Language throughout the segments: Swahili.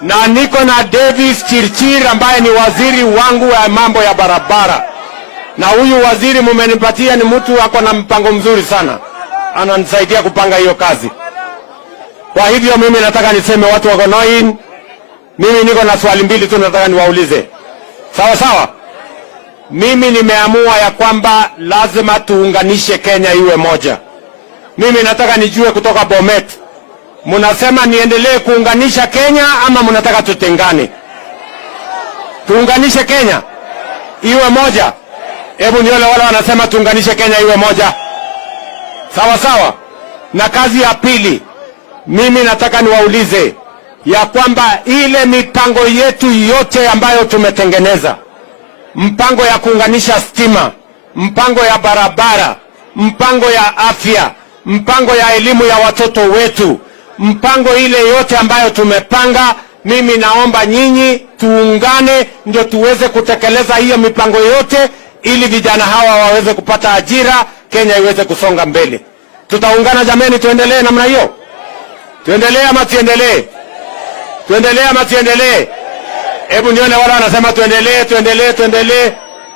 na niko na Davis Chirchir ambaye ni waziri wangu wa mambo ya barabara, na huyu waziri mumenipatia ni mtu ako na mpango mzuri sana, ananisaidia kupanga hiyo kazi. Kwa hivyo mimi nataka niseme watu wako Noin, mimi niko na swali mbili tu nataka niwaulize. Sawa sawa? Mimi nimeamua ya kwamba lazima tuunganishe Kenya iwe moja. Mimi nataka nijue kutoka Bomet, munasema niendelee kuunganisha Kenya ama munataka tutengane? Tuunganishe Kenya iwe moja. Hebu niole wale wanasema tuunganishe Kenya iwe moja. Sawa sawa? Na kazi ya pili, mimi nataka niwaulize ya kwamba ile mipango yetu yote ambayo tumetengeneza, mpango ya kuunganisha stima, mpango ya barabara, mpango ya afya, mpango ya elimu ya watoto wetu, mpango ile yote ambayo tumepanga, mimi naomba nyinyi tuungane ndio tuweze kutekeleza hiyo mipango yote, ili vijana hawa waweze kupata ajira, Kenya iweze kusonga mbele. Tutaungana jameni, tuendelee namna hiyo? Tuendelee ama tuendelee? Tuendelee ama tuendelee? Hebu nione wale wanasema tuendelee, tuendelee, tuendelee.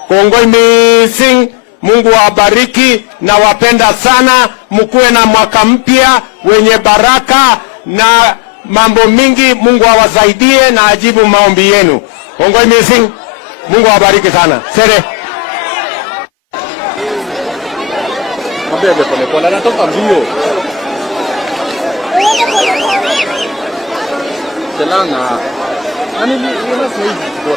Kongoi missing. Mungu awabariki na wapenda sana. Mkuwe na mwaka mpya wenye baraka na mambo mingi. Mungu awasaidie na ajibu maombi yenu. Kongoi missing. Mungu awabariki sana. Sere. Mbele pole anatoka mbio. Selanga. Ani ni hivi kwa